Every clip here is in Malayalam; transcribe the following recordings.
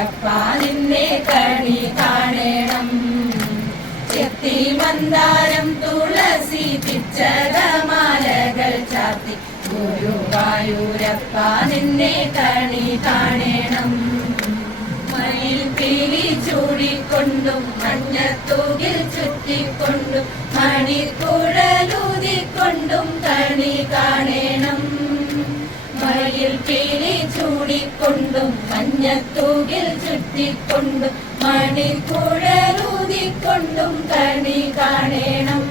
പത്മാവിന്റെ കണി കാണേണം. ചെത്തി മന്ദാരം തുളസി പിച്ചകമാലകൾ ചാത്തി ഗുരുവായൂരപ്പ നിന്നെ കണി കാണേണം. മയിൽ പിരി ചൂടിക്കൊണ്ടും മഞ്ഞ തൂകിൽ ചുറ്റിക്കൊണ്ടും മണി മണിക്കുഴലുതിക്കൊണ്ടും കണി കാണേണം. മയിൽ പിരി ചൂടിക്കൊണ്ടും മഞ്ഞത്തൂകിൽ ചുറ്റിക്കൊണ്ടും മണിക്കുഴലൂതിക്കൊണ്ടും കണി കാണേണം.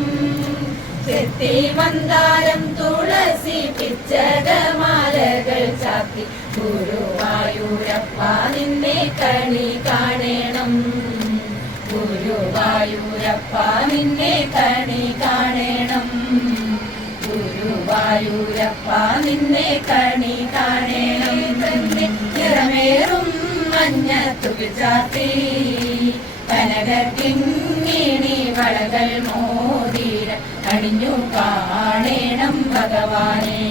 ചെത്തി മന്ദാരം തുളസി പിച്ചകമാലകൾ ചാത്തി ഗുരുവായൂരപ്പ നിന്നെ കണി കാണേണം. ഗുരുവായൂരപ്പ നിന്നെ കണി കാണേണം. ഗുരുവായൂരപ്പ നിന്നെ കണി കാണണം. തന്നെ നിറമേറും മഞ്ഞ തുകിച്ചാത്തി കനകിങ്ങിണി വളകൾ മോതിര അണിഞ്ഞു കാണേണം ഭഗവാനെ.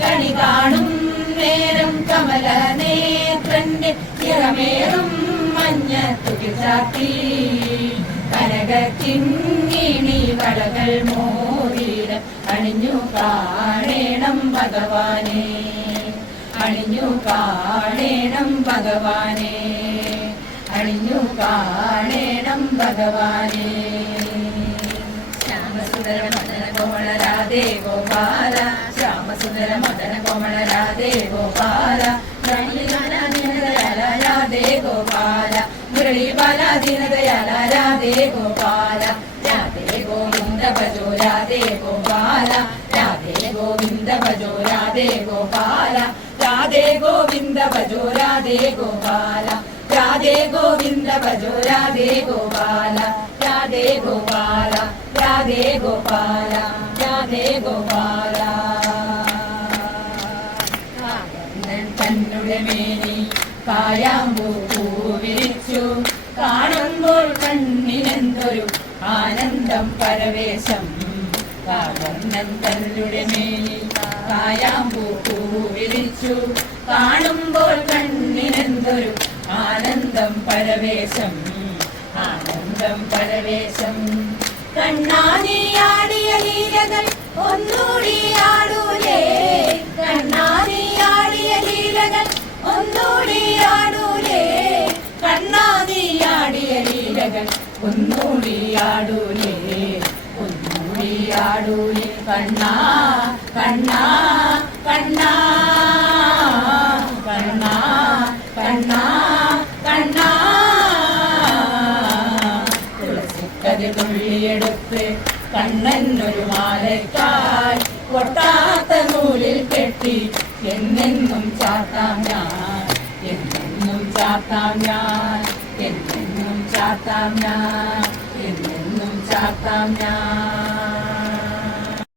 കണി കാണും നേരം കമല നേത്രന്റെ നിറമേറും മഞ്ഞ തുകിച്ചാത്തി കനകിങ്ങിണി വളകൾ മോതിര അണിഞ്ഞു കാണേണം ഭഗവാനെ. അണിഞ്ഞു കാണേണം ഭഗവാനെ. അണിഞ്ഞു കാണേണം ഭഗവാനെ. ശ്യാമസുന്ദര മദന കോമള രാധേ ഗോപാല. ശ്യാമസുന്ദര മദന കോമള രാധേ ഗോപാല. രാധേ ഗോപാല. മുരളി ബാല ദീനദയാല രാധേ ഗോപാല. രാധേ ഗോവിന്ദ ഭജോ രാധേ ഗോപാല. രാധേ ഗോവിന്ദ ഭജോ രാധേ ഗോപാല. രാധേ ഗോവിന്ദ ഭജോ രാധേ ഗോപാല. രാധേ ഗോവിന്ദ ഭജോ രാധേ ഗോപാല. രാധേ ഗോപാല രാധേ ഗോപാല രാധേ ഗോപാല. തന്നുടെ മേനി കായാമ്പൂ പൂവിരിച്ചു കാണുമ്പോൾ കണ്ണിനെന്തൊരു ആനന്ദം പരവേശം. തന്നുടെ മേനി കായാമ്പൂ വിളിച്ചു കാണുമ്പോൾ കണ്ണിനെന്തൊരു ആനന്ദം പരവേശം. ആനന്ദം പരവേശം. കണ്ണാനിയാടിയ ലീലകൾ ഒന്നുകൂടി ആടൂലേ. കണ്ണാനിയാടിയ ലീലകൾ ഒന്നുകൂടി ആടൂലേ. കണ്ണാനിയാടിയ ലീലകൾ ഒന്നുകൂടി ആടൂലേ. ആടൂലേ കണ്ണാ കണ്ണാ കണ്ണാ കണ്ണാ കണ്ണാ കണ്ണാ. തുളസിക്കതി തുള്ളിയെടുത്ത് കണ്ണനൊരു കൊട്ടാത്ത നൂലിൽ കെട്ടി എന്നെന്നും ചാത്താം ഞാൻ എന്നെന്നും ചാത്താം ഞാൻ എന്നെന്നും ചാത്താം ഞാൻ എന്നെന്നും ചാത്താം ഞാൻ.